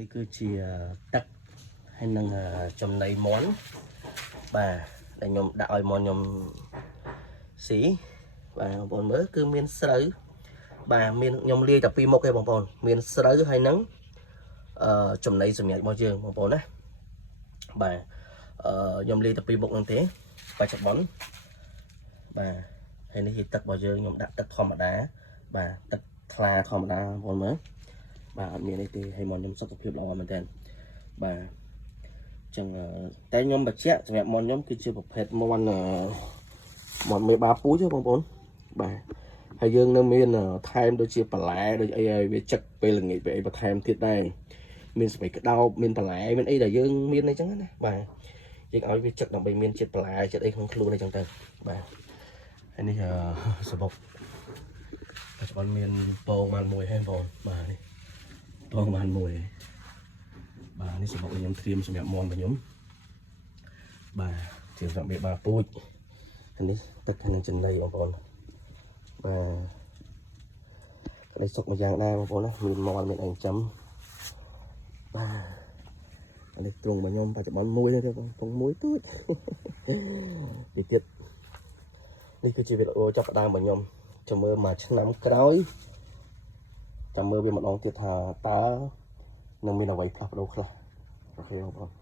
នេះគឺជាទឹកហើយនឹងចំណីមន់បាទដែលខ្ញុំដាក់ឲ្យមន់ខ្ញុំស៊ីបាទបងប្អូនមើលគឺមានស្រូវបាទមានខ្ញុំលាយតែពីរមុខទេបងប្អូនមានស្រូវហើយនឹងចំណីសម្រាប់របស់យើងបងប្អូនណាបាទខ្ញុំលាយតែពីរមុខហ្នឹងទេបច្ចុប្បន្នបាទហើយនេះជាទឹករបស់យើងខ្ញុំដាក់ទឹកធម្មតាបាទទឹកថ្លាធម្មតាបងប្អូនមើលបាទអត់មានអីទេហើយមន់ខ្ញុំសុខភាពល្អមែនតើបាទចឹងតែខ្ញុំបញ្ជាក់សម្រាប់មន់ខ្ញុំគឺជាប្រភេទមន់មេបាពូជបងប្អូនបាទហើយយើងនៅមានថែមដូចជាបន្លែដូចអីឲ្យវាចឹកពេលល្ងាចពេលអីបន្ថែមទៀតដែរមានស្បែកក្តោបមានបន្លែមានអីដែលយើងមានអីចឹងណាបាទយើងឲ្យវាចឹកដើម្បីមានជាតិបន្លែជាតិអីក្នុងខ្លួនអីចឹងទៅបាទហើយនេះសបុកបច្ចុប្បន្នមានពងបានមួយហើយបងបាទនេះពងបានមួយបាទនេះសបុកខ្ញុំត្រៀមសម្រាប់មន់របស់ខ្ញុំបាទត្រៀមសម្រាប់មេបាពូជនេះទឹកខាងចំណីបងប្អូនបាទក្តីសុខមួយយ៉ាងដែរបងប្អូនណាមានមន់មានអីចាំបាទនេះទ្រង់របស់ខ្ញុំបច្ចុប្បន្នមួយទេបងពងមួយទូចពីទៀតនេះគឺជាវីដេអូចាប់ផ្ដើមរបស់ខ្ញុំចាំមើលមួយឆ្នាំក្រោយចាំមើលវាម្ដងទៀតថាតើនឹងមានអ្វីផ្លាស់ប្ដូរខ្លះអូខេបងប្អូន